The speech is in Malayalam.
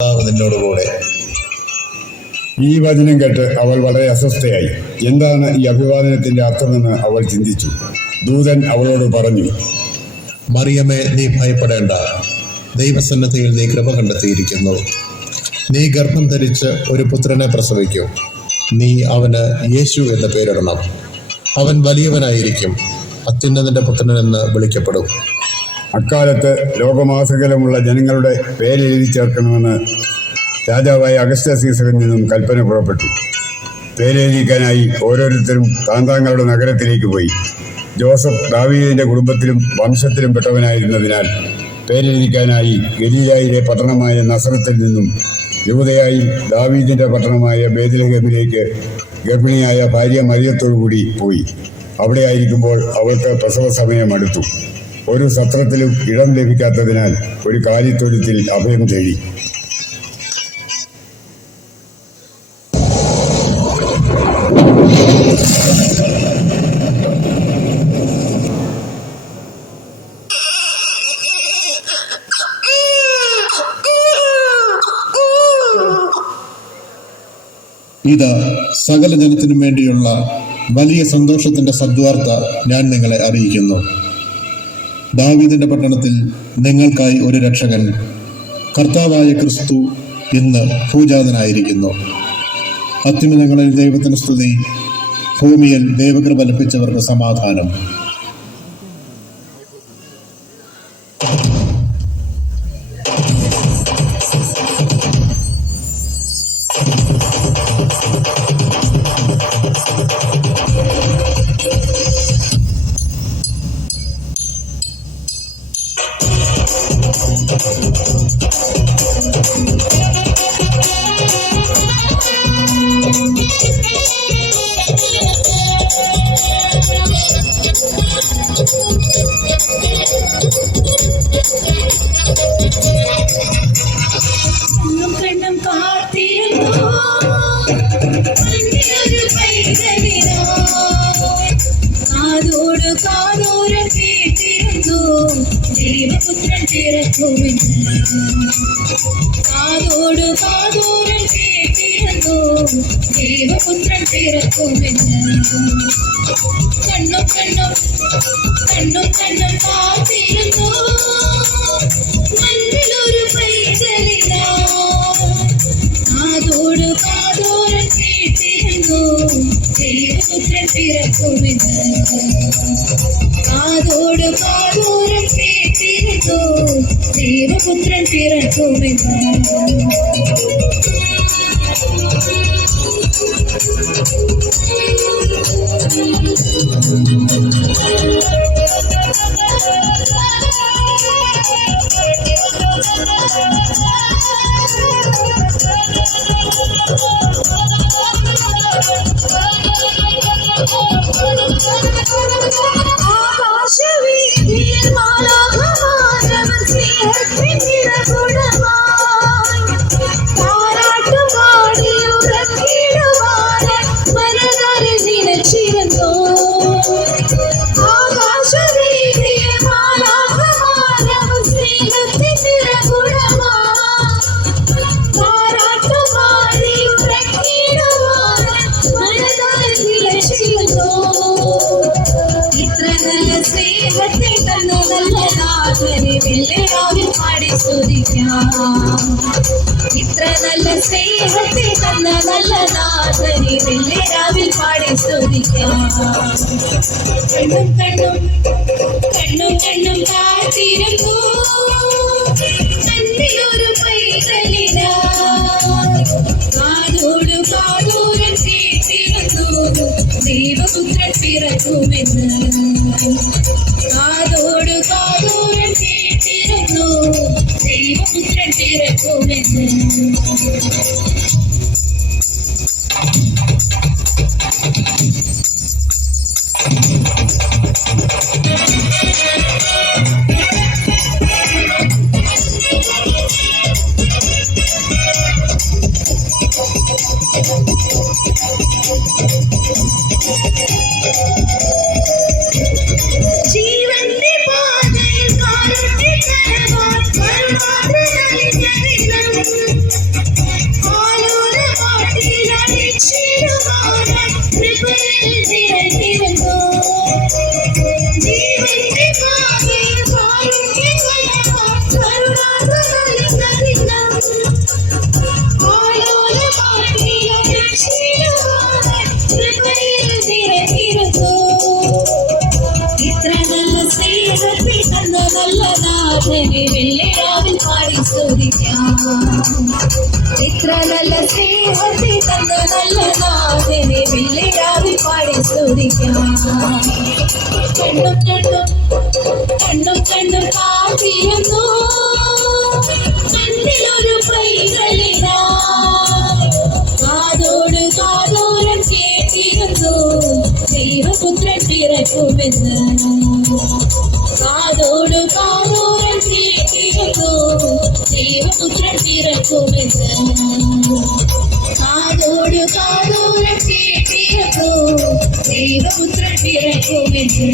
നിന്നോടുകൂടെ. ഈ വചനം കേട്ട് അവൾ വളരെ അസ്വസ്ഥയായി. എന്താണ് ഈ അഭിവാദനത്തിന്റെ അർത്ഥമെന്ന് അവൾ ചിന്തിച്ചു. ദൂതൻ അവളോട് പറഞ്ഞു, മറിയമേ, നീ ഭയപ്പെടേണ്ട. ദൈവസന്നിധിയിൽ നീ കൃപ കണ്ടെത്തിയിരിക്കുന്നു. നീ ഗർഭം ധരിച്ച് ഒരു പുത്രനെ പ്രസവിക്കും. നീ അവന് യേശു എന്ന് പേരിടണം. അവൻ വലിയവനായിരിക്കും, അത്യുന്നതന്റെ പുത്രൻ എന്ന് വിളിക്കപ്പെടും. അക്കാലത്ത് ലോകമാസകലമുള്ള ജനങ്ങളുടെ പേരെഴുതി ചേർക്കണമെന്ന് രാജാവായ അഗസ്റ്റ സീസറിൽ നിന്നും കൽപ്പന പുറപ്പെട്ടു. പേരെഴുതിക്കാനായി ഓരോരുത്തരും താന്താങ്ങളുടെ നഗരത്തിലേക്ക് പോയി. ജോസഫ് ദാവീദിന്റെ കുടുംബത്തിലും വംശത്തിലും പെട്ടവനായിരുന്നതിനാൽ പേരെഴുതിക്കാനായി ഗലീലായിലെ പട്ടണമായ നസറത്തിൽ നിന്നും യൂദയായിൽ ദാവീദിന്റെ പട്ടണമായ ബേത്ലഹേമിലേക്ക് ഗർഭിണിയായ ഭാര്യ മറിയത്തോടുകൂടി പോയി. അവിടെ ആയിരിക്കുമ്പോൾ അവൾക്ക് പ്രസവ സമയം അടുത്തു. ഒരു സത്രത്തിലും ഇടം ലഭിക്കാത്തതിനാൽ ഒരു കാലിത്തൊഴുത്തിൽ അഭയം തേടി. ഇത് സകല ജനത്തിനും വേണ്ടിയുള്ള വലിയ സന്തോഷത്തിന്റെ സദ്വാർത്ത ഞാൻ നിങ്ങളെ അറിയിക്കുന്നു. ദാവീദിന്റെ പട്ടണത്തിൽ നിങ്ങൾക്കായി ഒരു രക്ഷകൻ, കർത്താവായ ക്രിസ്തു ഇന്ന് ഭൂജാതനായിരിക്കുന്നു. അത്യുന്നതങ്ങളിൽ ദൈവത്തിന് സ്തുതി, ഭൂമിയിൽ ദൈവകൃപ ലഭിച്ചവർക്ക് സമാധാനം. ദൈവപുത്രൻ പിറക്കുമെന്ന് കാതോട് കാതോരം കേട്ടിരുന്നു. ദൈവപുത്രൻ പിറക്കുമെന്ന് കണ്ണും കണ്ണും കണ്ണും കണ്ണും കാത്തിരുന്നു. മണ്ണിലൊരു പൈതലില്ല. കാതോട് കാതോരം കേട്ടിരുന്നു. ദൈവപുത്രൻ പിറക്കുമെന്ന് കാതോട് കാതോരം കേട്ടിരുന്നു. ദൈവപുത്രൻ പിറക്കുമെന്ന് ആകാശവീതിയിൽ മാലാഖമാരവർ സ്നേഹത്തിൻ നിറകുടമായി താരാട്ടുപാടി ഉറക്കിടുവാനായി മനതാരിൽ നിലച്ചിരുന്നു. ആകാശവീതിയിൽ മാലാഖമാരവർ സ്നേഹത്തിൻ നിറകുടമായി താരാട്ടുപാടി ഉറക്കിടുവാനായി മനതാരിൽ നിലച്ചിരുന്നു. ഇത്ര നല്ല സ്നേഹത്തെ തന്ന നല്ല നാഥനെ വെള്ളരാവിൽ പാടി സ്തുതിക്കാം. ഇത്ര നല്ല സ്നേഹത്തെ തന്ന നല്ല നാഥനെ വെള്ളരാവിൽ പാടി സ്തുതിക്കാം. കണ്ണും കണ്ണും കണ്ണും കണ്ണും കാത്തിരുന്നു. കണ്ണിലൊരു പൈതലിന കാതോട് കാതോരം കേട്ടിരുന്നു. ദൈവപുത്രൻ പിറക്കുമെന്ന് കാതോട് കാതോരം കേട്ടിരുന്നു. ദൈവപുത്രൻ പിറക്കുമെന്ന് ജീവന്റെ പാതയിൽ കാലത്തെ കരവാൻ ആലോലമാട്ടിലടിച്ചിടുവാനായി കൃപയിൽ നിറഞ്ഞിരുന്നു. ജീവന്റെ പാതയിൽ കാരുണ്യകരമായി കരുണാകരനദിനം. ആലോലമാട്ടിലടിച്ചിടുവാനായി കൃപയിൽ നിറഞ്ഞിരുന്നു. ഇത്ര നല്ല സ്നേഹത്തിൽ തന്ന നല്ല നാഥനെ വെള്ളിരാവിൽ പാടി സ്തുതിക്കാം. ഇത്ര നല്ല സ്നേഹത്തിൽ തന്ന നല്ല നാഥനെ വെള്ളിരാവിൽ പാടി സ്തുതിക്കാം. കണ്ണും കണ്ണും കാത്തിരുന്നു കണ്ണിലൊരു പൈതലിനാ. കാതോരം കേട്ടിരുന്നു ദൈവപുത്രൻ പിറക്കുമെന്ന്. കാതോരം കേട്ടിരുന്നു ദൈവപുത്രൻ പിറക്കുമെന്ന്. കാതോരം കേട്ടിരുന്നു ദൈവപുത്രൻ പിറക്കുമെന്ന്.